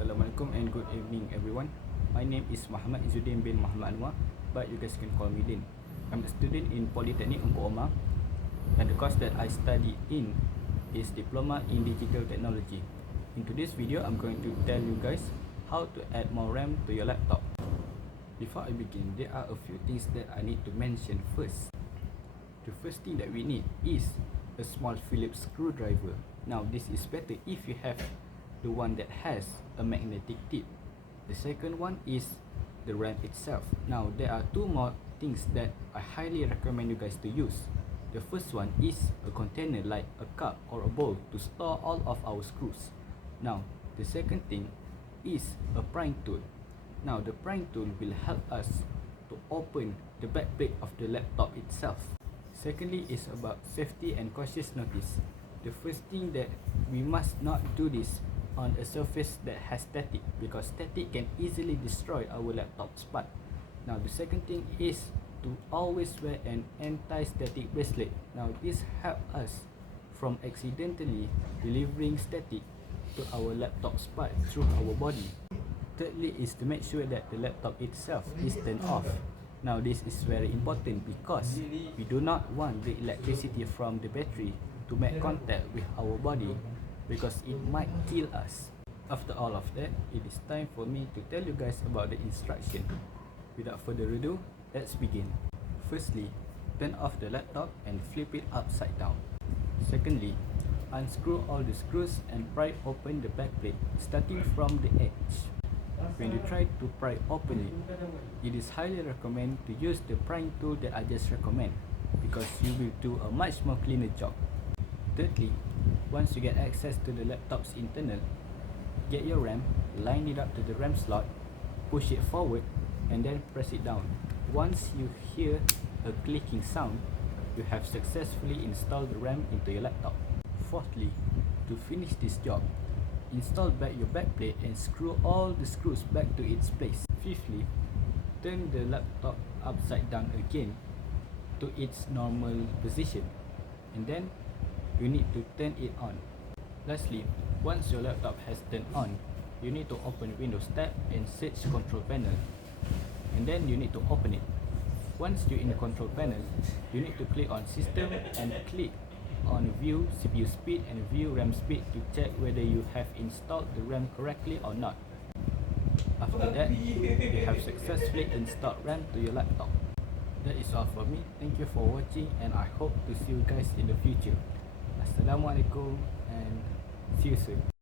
Assalamualaikum and good evening everyone. My name is Muhammad Izzuddin bin Muhammad Anwar, but you guys can call me Din. I'm a student in Polytechnic Ungku Omar, and the course that I study in is Diploma in Digital Technology. In today's video, I'm going to tell you guys how to add more RAM to your laptop. Before I begin, there are a few things that I need to mention first. The first thing that we need is a small Phillips screwdriver. Now this is better if you have the one that has a magnetic tip. The second one is the RAM itself. Now there are two more things that I highly recommend you guys to use. The first one is a container like a cup or a bowl to store all of our screws. Now the second thing is a prying tool. Now the prying tool will help us to open the backplate of the laptop itself. Secondly is about safety and cautious notice. The first thing that we must not do this on a surface that has static, because static can easily destroy our laptop's part. Now the second thing is to always wear an anti-static bracelet. Now this helps us from accidentally delivering static to our laptop's part through our body. Thirdly is to make sure that the laptop itself is turned off. Now this is very important because we do not want the electricity from the battery to make contact with our body, because it might kill us. After all of that, it is time for me to tell you guys about the instruction. Without further ado, let's begin. Firstly, turn off the laptop and flip it upside down. Secondly, unscrew all the screws and pry open the backplate starting from the edge. When you try to pry open it is highly recommended to use the prying tool that I just recommend, because you will do a much more cleaner job. Thirdly, once you get access to the laptop's internal, get your RAM, line it up to the RAM slot, push it forward and then press it down. Once you hear a clicking sound, you have successfully installed the RAM into your laptop. Fourthly, to finish this job, install back your backplate and screw all the screws back to its place. Fifthly, turn the laptop upside down again to its normal position, and then you need to turn it on. Lastly, once your laptop has turned on, you need to open Windows tab and search control panel, and then you need to open it. Once you're in the control panel, you need to click on system and click on view CPU speed and view RAM speed to check whether you have installed the RAM correctly or not. After that, you have successfully installed RAM to your laptop. That is all for me. Thank you for watching, and I hope to see you guys in the future. Assalamualaikum and see you soon.